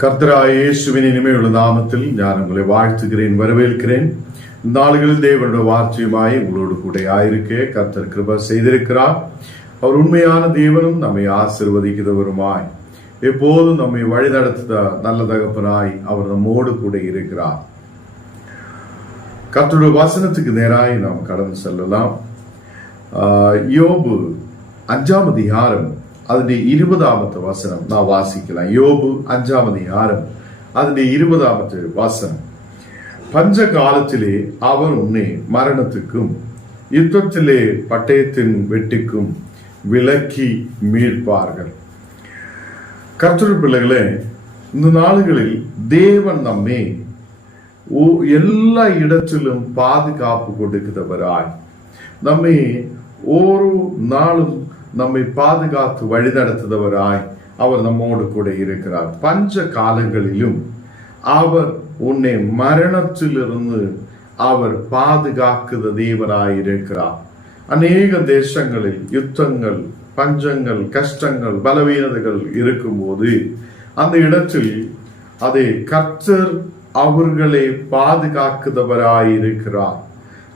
கர்த்தராயேசுவின் இனிமையுள்ள நாமத்தில் நான் உங்களை வாழ்த்துகிறேன் வரவேற்கிறேன். இந்த நாள்களில் தேவனுடைய வார்த்தையுமாய் உங்களோடு கூட ஆயிருக்கே கர்த்தர் கிருப செய்திருக்கிறார். அவர் உண்மையான தேவனும் நம்மை ஆசிர்வதிக்கிறவருமாய் எப்போதும் நம்மை வழிநடத்த நல்ல தகப்பனாய் அவர் நம்மோடு கூட இருக்கிறார். கர்த்தருடைய வசனத்துக்கு நேராய் நாம் கடந்து செல்லலாம். யோபு அஞ்சாம் அதிகாரம் അതിന്റെ ഇരുപതാമത്തെ വസനം നാം വാസിക്കലാം. യോബ് അഞ്ചാമത് ആരം. അതിന്റെ இருபதாமத்து வசனம் பஞ்ச காலத்திலே அவர் உன்னை மரணத்துக்கும் யுத்தத்திலே பட்டயத்தின் வெட்டுக்கும் விலக்கி மீட்பார்கள் கர்த்தர் பிள்ளைகளே இந்த நாடுகளில் தேவன் நம்மை எல்லா இடத்திலும் பாதுகாப்பு கொடுக்கிறவராய் நம்மை ஒரு நாளும் நம்மை பாதுகாத்து வழிநடத்துதவராய் அவர் நம்மோடு கூட இருக்கிறார். பஞ்ச காலங்களிலும் அவர் உன்னை மரணத்திலிருந்து அவர் பாதுகாக்குத தேவராய் இருக்கிறார். அநேக தேசங்களில் யுத்தங்கள் பஞ்சங்கள் கஷ்டங்கள் பலவீனதைகள் இருக்கும்போது அந்த இடத்தில் அதை கர்த்தர் அவர்களை பாதுகாக்குதவராய் இருக்கிறார்.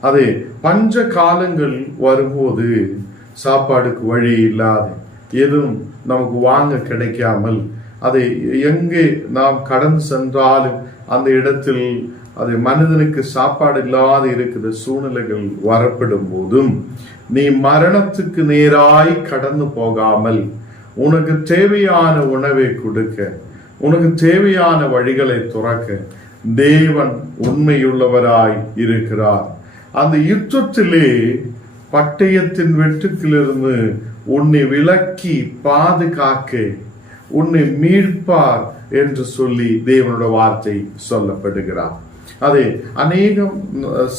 அது பஞ்ச காலங்கள் வரும்போது சாப்பாடுக்கு வழி இல்லாத எதுவும் நமக்கு வாங்க கிடைக்காமல் அதை எங்கே நாம் கடந்து சென்றாலும் அந்த இடத்தில் அது மனிதனுக்கு சாப்பாடு இல்லாது இருக்கிற சூழ்நிலைகள் வரப்படும் போதும் நீ மரணத்துக்கு நேராய் கடந்து போகாமல் உனக்கு தேவையான உணவை கொடுக்க உனக்கு தேவையான வழிகளை துறக்க தேவன் உண்மையுள்ளவராய் இருக்கிறார். அந்த யுத்தத்திலே பட்டயத்தின் வெட்டுக்கிலிருந்து உன்னை விலக்கி பாதுகாக்க உன்னை மீட்பார் என்று சொல்லி தேவனோட வார்த்தை சொல்லப்படுகிறார். அதே அநேகம்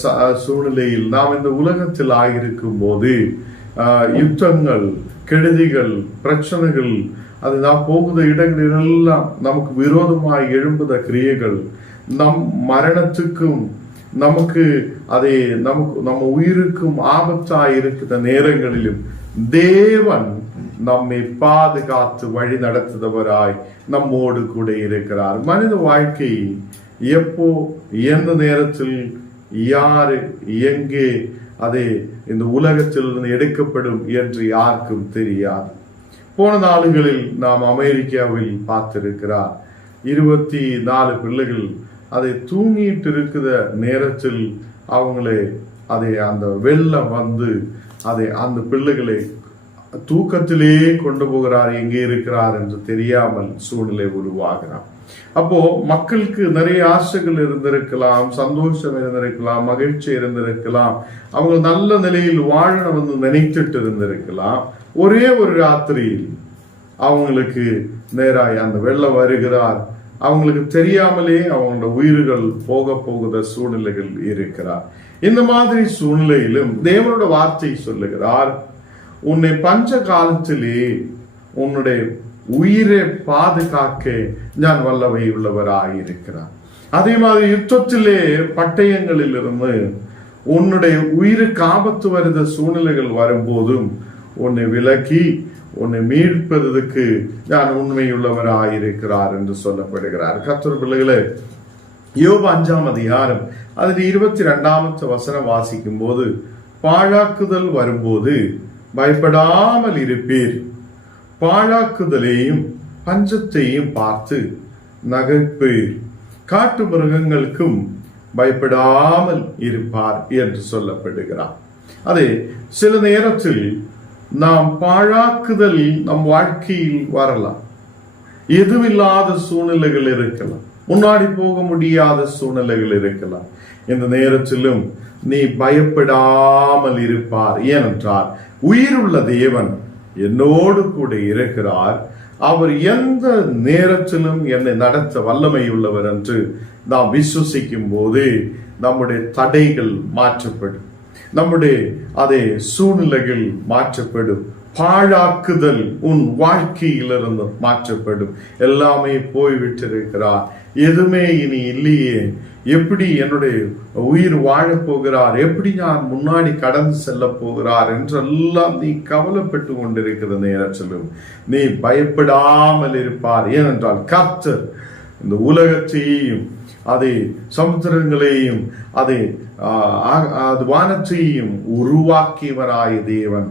ச- சூழ்நிலையில் நாம் இந்த உலகத்தில் ஆகியிருக்கும் போது யுத்தங்கள் கெடுதிகள் பிரச்சனைகள் அது நாம் போகுத இடங்களிலெல்லாம் நமக்கு விரோதமாய் எழும்புத கிரியைகள் நம் மரணத்துக்கும் நமக்கு அதை நமக்கு நம்ம உயிருக்கும் ஆபத்தாய் இருக்கிற நேரங்களிலும் தேவன் நம்மை பாதுகாத்து வழி நடத்துதவராய் நம்மோடு கூட இருக்கிறார். மனித வாழ்க்கை எப்போ எந்த நேரத்தில் யாரு எங்கே அது இந்த உலகத்திலிருந்து எடுக்கப்படும் என்று யாருக்கும் தெரியாது. போன நாடுகளில் நாம் அமெரிக்காவில் பார்த்திருக்கிறார். இருபத்தி நாலு பிள்ளைகள் அதை தூங்கிட்டு இருக்கிற நேரத்தில் அவங்களே அதை அந்த வெள்ளம் வந்து அதை அந்த பிள்ளைகளை தூக்கத்திலே கொண்டு போகிறார் எங்கே இருக்கிறார் என்று தெரியாமல் சூழ்நிலை உருவாகிறார். அப்போ மக்களுக்கு நிறைய ஆசைகள் இருந்திருக்கலாம் சந்தோஷம் இருந்திருக்கலாம் மகிழ்ச்சி இருந்திருக்கலாம். அவங்க நல்ல நிலையில் வாழணும் வந்து நினைச்சிட்டு இருந்திருக்கலாம். ஒரே ஒரு ராத்திரியில் அவங்களுக்கு நேராய் அந்த வெள்ளம் வருகிறார். அவங்களுக்கு தெரியாமலே அவங்களோட உயிர்கள் போக போகுத சூழ்நிலைகள் இருக்கிறார். இந்த மாதிரி சூழ்நிலையிலும் தேவனோட வார்த்தை சொல்லுகிறார் உன்னை பஞ்ச காலத்திலே உன்னுடைய உயிரை பாதுகாக்க நான் வல்லவை உள்ளவராக இருக்கிறார். அதே மாதிரி யுத்தத்திலே பட்டயங்களில் இருந்து உன்னுடைய உயிருக்கு ஆபத்து வருத சூழ்நிலைகள் வரும்போதும் உன்னை விலக்கி உன்னை மீட்பதற்கு நான் உண்மையுள்ளவராய் இருக்கிறார் என்று சொல்லப்படுகிறார். கத்தர் பிள்ளைகளே யோபு அஞ்சாம் அதிகாரம் அதில் இருபத்தி ரெண்டாமத்து வசனம் வாசிக்கும் போது பாழாக்குதல் வரும்போது பயப்படாமல் இருப்பீர். பாழாக்குதலையும் பஞ்சத்தையும் பார்த்து நகைப்பீர். காட்டு மிருகங்களுக்கும் பயப்படாமல் இருப்பார் என்று சொல்லப்படுகிறார். அதே சில நேரத்தில் நாம் பாழாக்குதல் நம் வாழ்க்கையில் வரலாம். எதுவில்லாத சூழ்நிலைகள் இருக்கலாம். முன்னாடி போக முடியாத சூழ்நிலைகள் இருக்கலாம். இந்த நேரத்திலும் நீ பயப்படாமல் இருப்பார். ஏனென்றால் உயிருள்ள தேவன் என்னோடு கூட இருக்கிறார். அவர் எந்த நேரத்திலும் என்னை நடத்த வல்லமை உள்ளவர் என்று நாம் விசுவசிக்கும் போது நம்முடைய தடைகள் மாற்றப்படும். நம்முடைய அதே சூழ்நிலைகள் மாற்றப்படும். பாழாக்குதல் உன் வாழ்க்கையிலிருந்து மாற்றப்படும். எல்லாமே போய்விட்டிருக்கிறார். எதுவுமே இனி இல்லையே. எப்படி என்னுடைய உயிர் வாழப் போகிறார்? எப்படி நான் முன்னாடி கடந்து செல்ல போகிறார்? என்றெல்லாம் நீ கவலைப்பட்டு கொண்டிருக்கிற நேரத்திலும். நீ பயப்படாமல் இருப்பார். ஏனென்றால் கர்த்தர் இந்த உலகத்தையும் அதை சமுத்திரங்களையும் அதை ஆஹ், ஆ- அது வானத்தையும் உருவாக்கியவராய தேவன்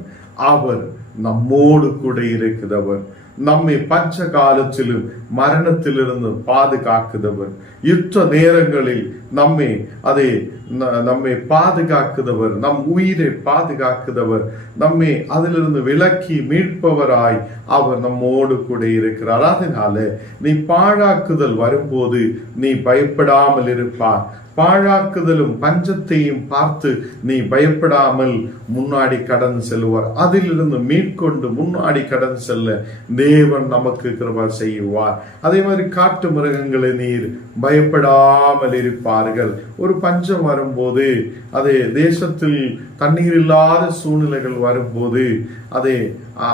அவர் நம்மோடு கூட இருக்கிறவர் நம்மை பஞ்ச காலத்திலும் மரணத்திலிருந்து பாதுகாக்குதவர் யுத்த நேரங்களில் நம்மை அதை ந- நம்மை பாதுகாக்குதவர் நம் உயிரை பாதுகாக்குதவர் நம்மை அதிலிருந்து விலக்கி மீட்பவராய் அவர் நம்மோடு கூட இருக்கிறார். அதனால நீ பாழாக்குதல் வரும்போது நீ பயப்படாமல் இருப்பார். பாழாக்குதலும் பஞ்சத்தையும் பார்த்து நீ பயப்படாமல் முன்னாடி கடந்து செல்வார் அதிலிருந்து மீட்கொண்டு முன்னாடி கடந்து செல்ல தேவன் நமக்கு கிருபா செய்வார். அதே மாதிரி காட்டு மிருகங்களை நீர் பயப்படாமல் இருப்பார். இருப்பார்கள் ஒரு பஞ்சம் வரும்போது அதே தேசத்தில் தண்ணீர் இல்லாத சூழ்நிலைகள் வரும்போது அதே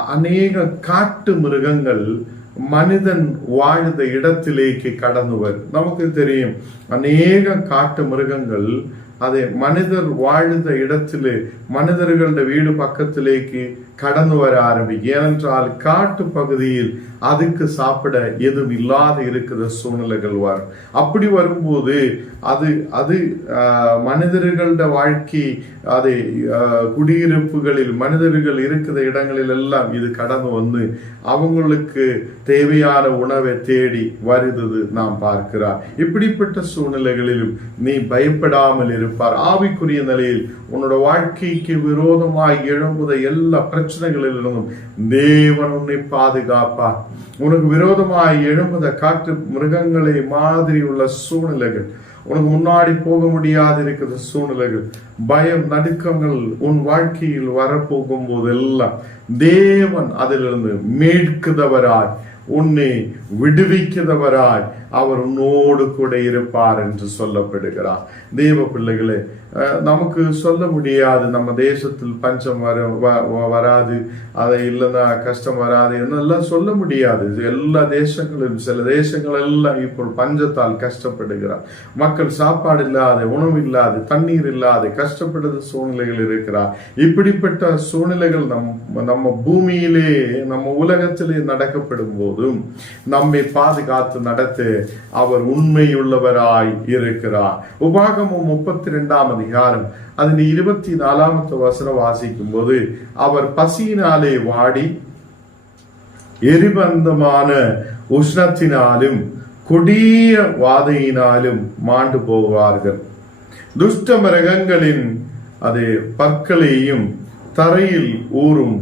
அநேக காட்டு மிருகங்கள் மனிதன் வாழ்ந்த இடத்திலேக்கு கடந்து வரும். நமக்கு தெரியும் அநேக காட்டு மிருகங்கள் அதை மனிதர் வாழ்ந்த இடத்திலே மனிதர்களுடைய வீடு பக்கத்திலேக்கு கடந்து வர ஆரம்பிக்கும். ஏனென்றால் காட்டு பகுதியில் அதுக்கு சாப்பிட எதுவும் இல்லாத இருக்கிற சூழ்நிலைகள் வரும். அப்படி வரும்போது அது அது ஆஹ், வாழ்க்கை அதை குடியிருப்புகளில் மனிதர்கள் இருக்கிற இடங்களில் எல்லாம் இது கடந்து வந்து அவங்களுக்கு தேவையான உணவை தேடி வருகிறது நாம் பார்க்கிறார். இப்படிப்பட்ட சூழ்நிலைகளிலும் நீ பயப்படாமல் இருப்பார். ஆவிக்குரிய நிலையில் உன்னோட வாழ்க்கைக்கு விரோதமாய் எழும்புத எல்லா பிரச்சனைகளிலும் தேவன் உன்னை பாதுகாப்பா. உனக்கு விரோதமாய் எழும்புத காட்டு மிருகங்களை மாதிரி உள்ள சூழ்நிலைகள். உனக்கு முன்னாடி போக முடியாது இருக்கிற சூழ்நிலைகள். பயம் நடுக்கங்கள் உன் வாழ்க்கையில் வரப்போகும் போதெல்லாம் தேவன் அதிலிருந்து மீட்குதவராய். உன்னை விடுவிக்கிறவராய் அவர் உன்னோடு கூட இருப்பார் என்று சொல்லப்படுகிறார். தேவ பிள்ளைகளே நமக்கு சொல்ல முடியாது. நம்ம தேசத்தில் பஞ்சம் வர வ- வராது. அதை இல்லைன்னா கஷ்டம் வராது என்னெல்லாம் சொல்ல முடியாது. எல்லா தேசங்களிலும் சில தேசங்கள் எல்லாம் இப்போ பஞ்சத்தால் கஷ்டப்படுகிறார். மக்கள் சாப்பாடு இல்லாத உணவு இல்லாத தண்ணீர் இல்லாத கஷ்டப்படுற சூழ்நிலைகள் இருக்கிறார். இப்படிப்பட்ட சூழ்நிலைகள் நம் நம்ம பூமியிலே நம்ம உலகத்திலே நடக்கப்படும் போதும் நம்மை பாதுகாத்து நடத்து அவர் உண்மையுள்ளவராய் இருக்கிறார். உபாகமும் முப்பத்தி ரெண்டாம் அதிகாரம் அதில் இருபத்தி நாலாமத்து வசனம் வாசிக்கும் போது அவர் பசியினாலே வாடி எரிபந்தமான உஷ்ணத்தினாலும் கொடிய வாதையினாலும் மாண்டு போவார்கள். துஷ்ட மிருகங்களின் அது பற்களையும் தரையில் ஊறும்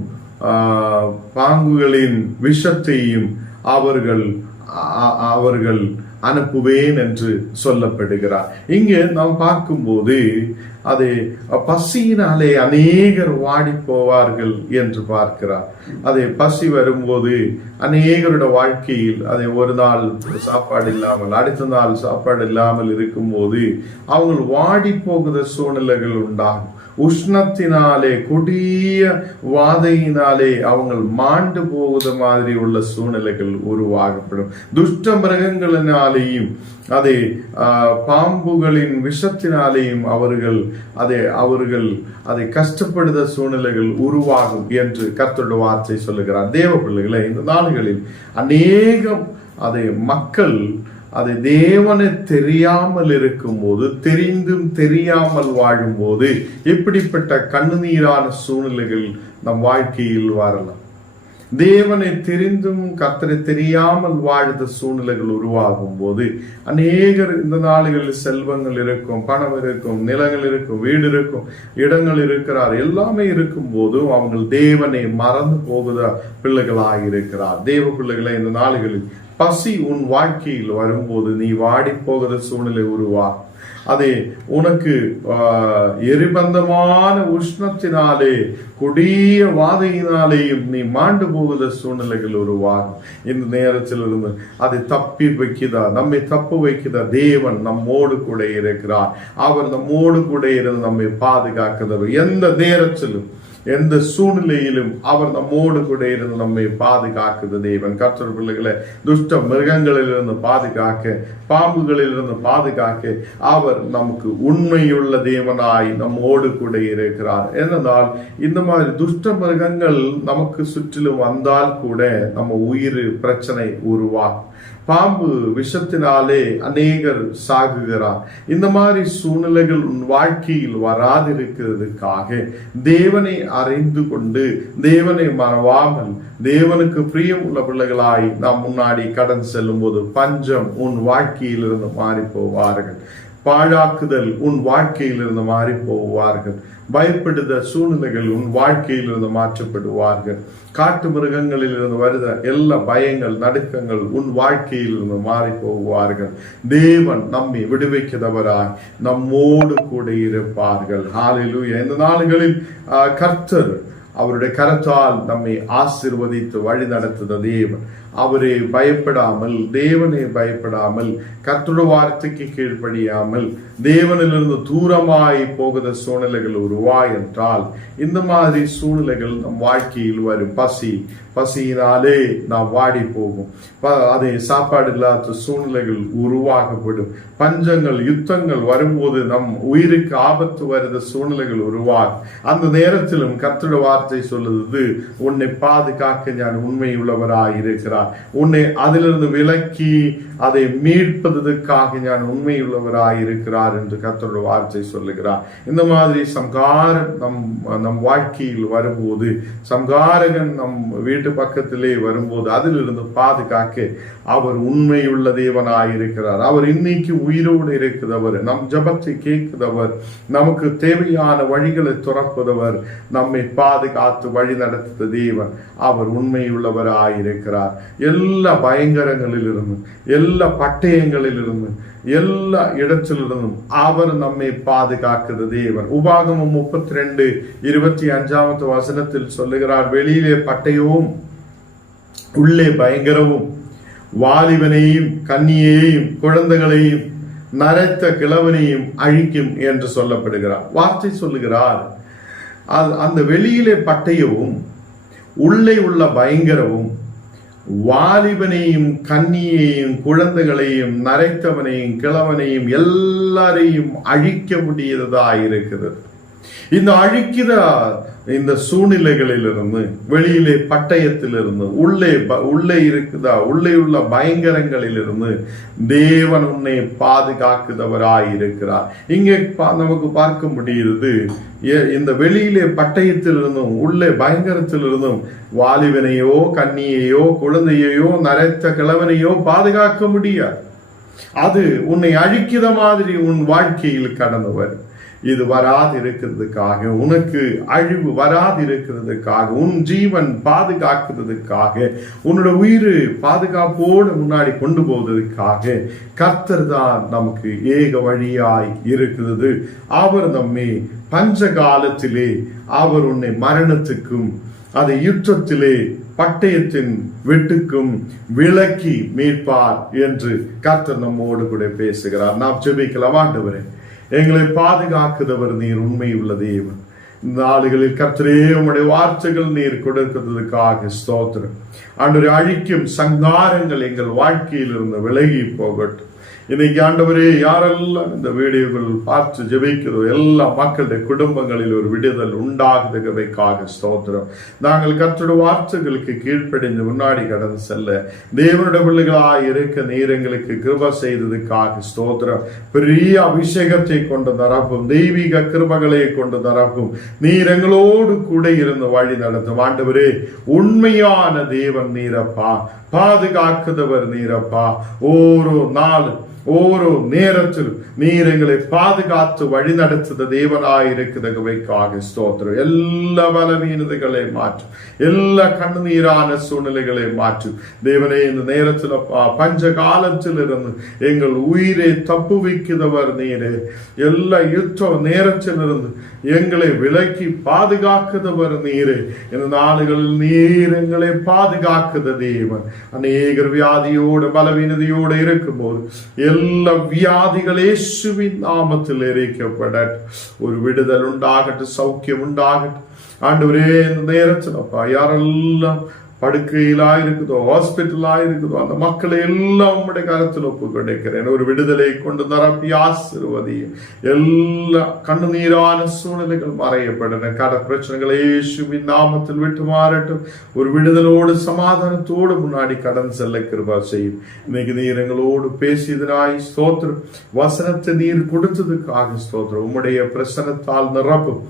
பாங்குகளின் விஷத்தையும் அவர்கள் அவர்கள் அனுப்புவேன் என்று சொல்லப்படுகிறார். இங்கே நாம் பார்க்கும்போது அது பசியினாலே அநேகர் வாடி போவார்கள் என்று பார்க்கிறார். அது பசி வரும்போது அநேகருடைய வாழ்க்கையில் அதை ஒரு நாள் சாப்பாடு இல்லாமல் அடுத்த நாள் சாப்பாடு இல்லாமல் இருக்கும்போது அவங்க வாடி போகிற சூழ்நிலைகள் உண்டாகும். உஷ்ணத்தினாலே கொடிய வாதையினாலே அவங்க மாண்டு போகுத மாதிரி உள்ள சூழ்நிலைகள் உருவாகப்படும். துஷ்ட மிருகங்களினாலேயும் அதை பாம்புகளின் விஷத்தினாலேயும் அவர்கள் அதை அவர்கள் அதை கஷ்டப்படுத சூழ்நிலைகள் உருவாகும் என்று கர்த்தருடைய வார்த்தை சொல்லுகிறார். தேவ பிள்ளைகளை இந்த நாள்களில் அநேகம் அதை மக்கள் அது தேவனை தெரியாமல் இருக்கும்போது தெரிந்தும் தெரியாமல் வாழும்போது இப்படிப்பட்ட கண்ணுநீரான சூழ்நிலைகள் நம் வாழ்க்கையில் வரலாம். தேவனை தெரிந்தும் கத்தரை தெரியாமல் வாழ்ந்த சூழ்நிலைகள் உருவாகும் போது அநேகர் இந்த நாடுகளில் செல்வங்கள் இருக்கும் பணம் இருக்கும் நிலங்கள் இருக்கும் வீடு இருக்கும் இடங்கள் இருக்கிறார் எல்லாமே இருக்கும் போதும் அவங்க தேவனை மறந்து போகுத? பிள்ளைகளாக இருக்கிறார். தேவ பிள்ளைகளை இந்த நாடுகளில் பசி உன் வாழ்க்கையில் வரும்போது நீ வாடி போகிற சூழ்நிலை உருவா. அது உனக்கு ஆஹ், எரிபந்தமான உஷ்ணத்தினாலே கொடிய வாதையினாலேயும் நீ மாண்டு போகிற சூழ்நிலைகள் உருவாகும் இந்த நேரத்தில் இருந்து அதை தப்பி வைக்குதா? நம்மை தப்பு வைக்குதா? தேவன் நம்மோடு கூட இருக்கிறார். அவர் நம்மோடு கூட இருந்து நம்மை பாதுகாக்கிறவர். எந்த நேரத்திலும் எந்த சூழ்நிலையிலும் அவர் நம்மோடு கூட இருந்து நம்மை பாதுகாக்குது தேவன். கர்த்தர் பிள்ளைகளை துஷ்ட மிருகங்களிலிருந்து பாதுகாக்க பாம்புகளிலிருந்து பாதுகாக்க அவர் நமக்கு உண்மையுள்ள தேவனாய் நம்மோடு கூட இருக்கிறார். என்னதால் இந்த மாதிரி துஷ்ட மிருகங்கள் நமக்கு சுற்றிலும் வந்தால் கூட நம்ம உயிர் பிரச்சனை உருவாகும். பாம்பு விஷத்தினாலே அநேகர் சாகுகிறார். இந்த மாதிரி சூழ்நிலைகள் உன் வாழ்க்கையில் வராதிருக்கிறதுக்காக தேவனை அறிந்து கொண்டு தேவனை மறவாமல் தேவனுக்கு பிரியம் உள்ள பிள்ளைகளாய் நாம் முன்னாடி கடன் செல்லும் போது பஞ்சம் உன் வாழ்க்கையிலிருந்து மாறி போவார்கள். பாழாக்குதல் உன் வாழ்க்கையிலிருந்து மாறி போவார்கள் பயப்படுத சூழ்நிலைகள் உன் வாழ்க்கையிலிருந்து மாற்றப்படுவார்கள். காட்டு மிருகங்களிலிருந்து வருத எல்லா பயங்கள் நடுக்கங்கள் உன் வாழ்க்கையிலிருந்து மாறி போவார்கள் தேவன் நம்மை விடுவிக்கிறவராய் நம்மோடு கூட இருப்பார்கள். ஹalleluya இந்த நாளுகளில் கர்த்தர் அவருடைய கரத்தால் நம்மை ஆசிர்வதித்து வழி நடத்துத தேவன். அவரை பயப்படாமல் தேவனை பயப்படாமல் கத்தோட வார்த்தைக்கு கீழ்ப்படியாமல் தேவனிலிருந்து தூரமாய் போகிற சூழ்நிலைகள் உருவா என்றால் இந்த மாதிரி சூழ்நிலைகள் நம் வாழ்க்கையில் வரும். பசி பசியினாலே நாம் வாடி போகும். ப- அதை சாப்பாடு இல்லாத சூழ்நிலைகள் உருவாகப்படும். பஞ்சங்கள் யுத்தங்கள் வரும்போது நம் உயிருக்கு ஆபத்து வருத சூழ்நிலைகள் உருவாகும். அந்த நேரத்திலும் கத்தோட வார்த்தை சொல்லுது உன்னை பாதுகாக்க ஞான் உண்மை உள்ளவராய் இருக்கிறார் உன்னை அதிலிருந்து விலக்கி அதை மீட்பதற்காக ஞான் உண்மையுள்ளவராய் இருக்கிறார் என்று கர்த்தருடைய வார்த்தை சொல்லுகிறார். இந்த மாதிரி சம்காரம் நம் நம் வாழ்க்கையில் வரும்போது சம்காரகன் நம் வீட்டு பக்கத்திலே வரும்போது அதிலிருந்து பாதுகாக்க அவர் உண்மையுள்ள தேவனாய் இருக்கிறார். அவர் இன்னைக்கு உயிரோடு இருக்கிறவர் நம் ஜபத்தை கேட்கிறவர் நமக்கு தேவையான வழிகளை துறப்பதவர் நம்மை பாதுகாத்து வழி நடத்த தேவன். அவர் உண்மையுள்ளவராயிருக்கிறார் எல்லா பயங்கரங்களிலிருந்தும் எல்லா பட்டயங்களிலிருந்தும் எல்லா இடத்திலிருந்தும் அவர் நம்மை பாதுகாக்கிறது. தேவன். உபாகமம் முப்பத்தி ரெண்டு இருபத்தி அஞ்சாவது வசனத்தில் சொல்லுகிறார் வெளியிலே பட்டயவும் உள்ளே பயங்கரவும் வாலிபனையும் கன்னியையும் குழந்தைகளையும் நரைத்த கிழவனையும் அழிக்கும் என்று சொல்லப்படுகிறார். வார்த்தை சொல்லுகிறார் அது- அந்த வெளியிலே பட்டயவும் உள்ளே உள்ள பயங்கரவும் வாலிபனையும் கன்னியையும் குழந்தைகளையும் நரைத்தவனையும் கிழவனையும் எல்லாரையும் அழிக்க முடியறதா இருக்கிறது. இந்த அழிக்கிற இந்த சூழ்நிலைகளிலிருந்து வெளியிலே பட்டயத்திலிருந்து உள்ளே உள்ளே இருக்குதா உள்ளே உள்ள பயங்கரங்களிலிருந்து தேவன் உன்னை பாதுகாக்குதவராய் இருக்கிறார். இங்கே பா- நமக்கு பார்க்க முடியுது எ- இந்த வெளியிலே பட்டயத்திலிருந்தும் உள்ளே பயங்கரத்திலிருந்தும் வாலிபனையோ கண்ணியையோ குழந்தையையோ நரைத்த கிழவனையோ பாதுகாக்க முடியாது. அது உன்னை அழிக்கிற மாதிரி உன் வாழ்க்கையில் கடந்து வரும். இது வராது இருக்கிறதுக்காக உனக்கு அழிவு வராது இருக்கிறதுக்காக உன் ஜீவன் பாதுகாக்கிறதுக்காக உன்னோட உயிர் பாதுகாப்போடு முன்னாடி கொண்டு போவதற்காக கர்த்தர் தான் நமக்கு ஏக வழியாய் இருக்கிறது. அவர் நம்மை பஞ்ச காலத்திலே அவர் உன்னை மரணத்துக்கும் அதை யுத்தத்திலே பட்டயத்தின் வெட்டுக்கும் விலக்கி மீட்பார் என்று கர்த்தர் நம்மோடு கூட பேசுகிறார். நாம் ஜெபிக்கலாம். ஆண்டவரே எங்களை பாதுகாக்குதவர் நீர் உண்மை உள்ள தேவன். இந்த நாடுகளில் கர்த்தரே உம்முடைய வார்த்தைகள் நீர் கொடுக்கிறதுக்காக ஸ்தோத்திரம். அன்று அழிக்கும் சங்காரங்கள் எங்கள் வாழ்க்கையில் இருந்து விலகி போகட்டும். இன்னைக்கு ஆண்டவரே யாரெல்லாம் இந்த வீடியோகள் பார்த்து ஜெபிக்கிறதோ எல்லா மக்களுடைய குடும்பங்களில் ஒரு விடுதல் உண்டாகுதவைக்காக ஸ்தோத்திரம். நாங்கள் கற்றுடைய வார்த்தைகளுக்கு கீழ்ப்படிந்து முன்னாடி கடந்து செல்ல தேவனுடைய பிள்ளைகளாக இருக்க நீர் எங்களுக்கு கிருப செய்ததுக்காக ஸ்தோத்திரம். பெரிய அபிஷேகத்தை கொண்டு தரப்பும் தெய்வீக கிருபகளை கொண்டு தரப்பும் நீர் எங்களோடு கூட இருந்து வழி நடத்தும் ஆண்டவரே உண்மையான தேவன் நீரப்பா பாதுகாக்குதவர் நீரப்பா. ஓரோ நாள் ஓரோ நேரத்தில் நீர் எங்களை பாதுகாத்து வழி நடத்துத தேவனாயிருக்கிறதுவைக்காக ஸ்தோத்திரம். எல்லா பலவீனதைகளை மாற்றும் எல்லா கண்ணீரான சூழ்நிலைகளை மாற்றும் தேவனே இந்த நேரத்தில் பஞ்ச காலத்தில் இருந்து எங்கள் உயிரை தப்புவிக்கிறவர் நீரே எல்லா யுத்த நேரத்தில் இருந்து எங்களை விலக்கி பாதுகாக்கிறவர் நீரே இந்த நாடுகளில் நீர் எங்களை பாதுகாக்குத தேவன் அநேகர் வியாதியோடு பலவீனதையோடு இருக்கும்போது எல்லா வியாதிகள் இயேசுவின் நாமத்தில் எரிக்கப்பட ஒரு விடுதல் உண்டாகட்டும் சௌக்கியம் உண்டாகட்டும் ஆண்டவரே இந்த நேரத்தில் அப்பா யாரெல்லாம் படுக்கையிலா இருக்குதோ ஹாஸ்பிட்டலா இருக்குதோ அந்த மக்களை எல்லாம் உம்முடைய கரத்தில் ஒப்பு கிடைக்கிறேன் ஒரு விடுதலை கொண்டு நிரப்பி ஆசிர்வதி எல்லா கண்ணுநீரான சூழ்நிலைகள் மறையப்படன கட பிரச்சனைகளை இயேசுவின் நாமத்தில் விட்டு மாறட்டும். ஒரு விடுதலோடு சமாதானத்தோடு முன்னாடி கடன் செல்ல கிருபா செய்யும். இன்னைக்கு நீர் எங்களோடு பேசியதனாய் ஸ்தோத்திரம். வசனத்தை நீர் கொடுத்ததுக்காக ஸ்தோத்திரம். உம்முடைய பிரசனத்தால் நிரப்பும்.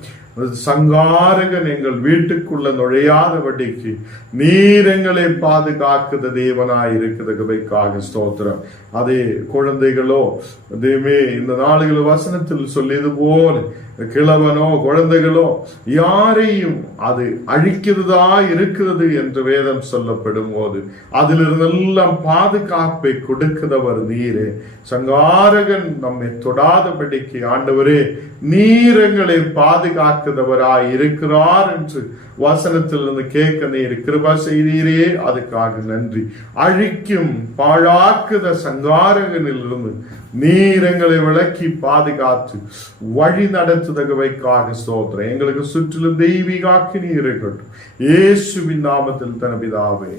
சங்காரகன் எங்கள் வீட்டுக்குள்ள நுழையாதபடிக்கு நீர் எங்களை பாதுகாக்குத தேவனாய் இருக்கிறதுக்காக ஸ்தோத்திரம். அதே குழந்தைகளோ அதேமே இந்த நாளுகள் வசனத்தில் சொல்லியது போல கிழவனோ குழந்தைகளோ யாரையும் அது அழிக்கிறதா இருக்கிறது என்று வேதம் சொல்லப்படும் போது அதிலிருந்தெல்லாம் பாதுகாப்பை கொடுக்கிறவர் நீரே. சங்காரகன் நம்மை தொடாதபடிக்கு ஆண்டவரே நீரங்களை பாதுகாக்கிறவராய் இருக்கிறார் என்று வசனத்திலிருந்து கேட்க நீர் கிருபா செய்தீரே அதுக்காக நன்றி. அழிக்கும் பாழாக்குத சங்காரகனிலிருந்து நீர் எங்களை விளக்கி பாதுகாத்து வழி நடத்துதகவைக்காக ஸ்தோத்திரம். எங்களுக்கு சுற்றிலும் தெய்வீகாக்கி நீர் இருக்கட்டும். இயேசுவின் நாமத்தில் தன பிதாவே.